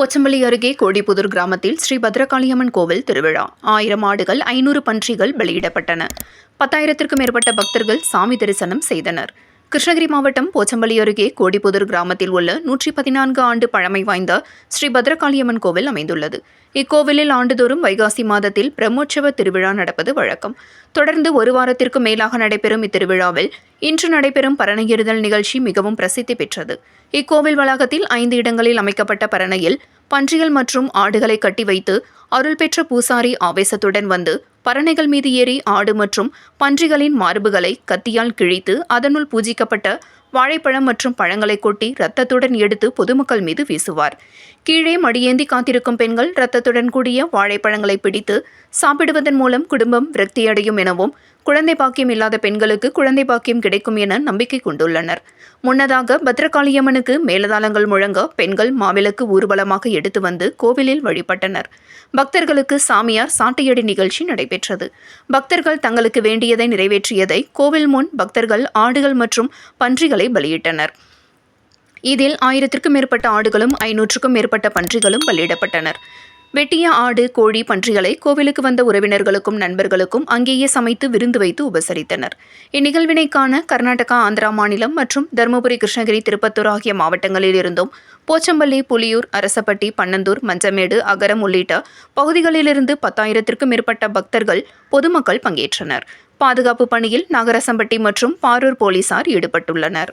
போச்சம்பள்ளி அருகே கோடிப்புதூர் கிராமத்தில் ஸ்ரீ பத்ரகாளியம்மன் கோவில் திருவிழா. ஆயிரம் ஆடுகள் ஐநூறு பன்றிகள் வெளியிடப்பட்டன. பத்தாயிரத்திற்கும் மேற்பட்ட பக்தர்கள் சாமி தரிசனம் செய்தனர். கிருஷ்ணகிரி மாவட்டம் போச்சம்பள்ளி அருகே கோடிபுதூர் கிராமத்தில் உள்ள நூற்றி பதினான்கு ஆண்டு பழமை வாய்ந்த ஸ்ரீ பத்ரகாளியம்மன் கோவில் அமைந்துள்ளது. இக்கோவிலில் ஆண்டுதோறும் வைகாசி மாதத்தில் பிரம்மோற்சவ திருவிழா நடப்பது வழக்கம். தொடர்ந்து ஒரு வாரத்திற்கு மேலாக நடைபெறும் இத்திருவிழாவில் இன்று நடைபெறும் பரணையேறுதல் நிகழ்ச்சி மிகவும் பிரசித்தி பெற்றது. இக்கோவில் வளாகத்தில் ஐந்து இடங்களில் அமைக்கப்பட்ட பரணையில் பன்றிகள் மற்றும் ஆடுகளை கட்டி வைத்து அருள் பெற்ற பூசாரி ஆவேசத்துடன் வந்து பரணைகள் மீது ஏறி ஆடு மற்றும் பன்றிகளின் மார்புகளை கத்தியால் கிழித்து அதனுள் பூஜிக்கப்பட்ட வாழைப்பழம் மற்றும் பழங்களை கொட்டி ரத்தத்துடன் எடுத்து பொதுமக்கள் மீது வீசுவார். கீழே மடியேந்தி காத்திருக்கும் பெண்கள் ரத்தத்துடன் கூடிய வாழைப்பழங்களை பிடித்து சாப்பிடுவதன் மூலம் குடும்பம் விரக்தியடையும் எனவும் குழந்தை பாக்கியம் இல்லாத பெண்களுக்கு குழந்தை பாக்கியம் கிடைக்கும் என நம்பிக்கை கொண்டுள்ளனர். முன்னதாக பத்ரகாளியம்மனுக்கு மேலதாளங்கள் முழங்க பெண்கள் மாவிளக்கு ஊர்வலமாக எடுத்து வந்து கோவிலில் வழிபட்டனர். பக்தர்களுக்கு சாமியார் சாட்டையடி நிகழ்ச்சி நடைபெற்றது. பக்தர்கள் தங்களுக்கு வேண்டியதை நிறைவேற்றியதை கோவில் முன் பக்தர்கள் ஆடுகள் மற்றும் பன்றிகளை பலியிட்டனர். இதில் ஆயிரத்திற்கும் மேற்பட்ட ஆடுகளும் ஐநூற்றுக்கும் மேற்பட்ட பன்றிகளும் பலியிடப்பட்டனர். வெட்டிய ஆடு கோழி பன்றிகளை கோவிலுக்கு வந்த உறவினர்களுக்கும் நண்பர்களுக்கும் அங்கேயே சமைத்து விருந்து வைத்து உபசரித்தனர். இந்நிகழ்வினைக்கான கர்நாடகா ஆந்திரா மாநிலம் மற்றும் தருமபுரி கிருஷ்ணகிரி திருப்பத்தூர் ஆகிய மாவட்டங்களில் இருந்தும் போச்சம்பள்ளி புலியூர் அரசப்பட்டி பன்னந்தூர் மஞ்சமேடு அகரம் உள்ளிட்ட பகுதிகளிலிருந்து பத்தாயிரத்திற்கும் மேற்பட்ட பக்தர்கள் பொதுமக்கள் பங்கேற்றனர். பாதுகாப்பு பணியில் நாகரசம்பட்டி மற்றும் பாரூர் போலீசார் ஈடுபட்டுள்ளனர்.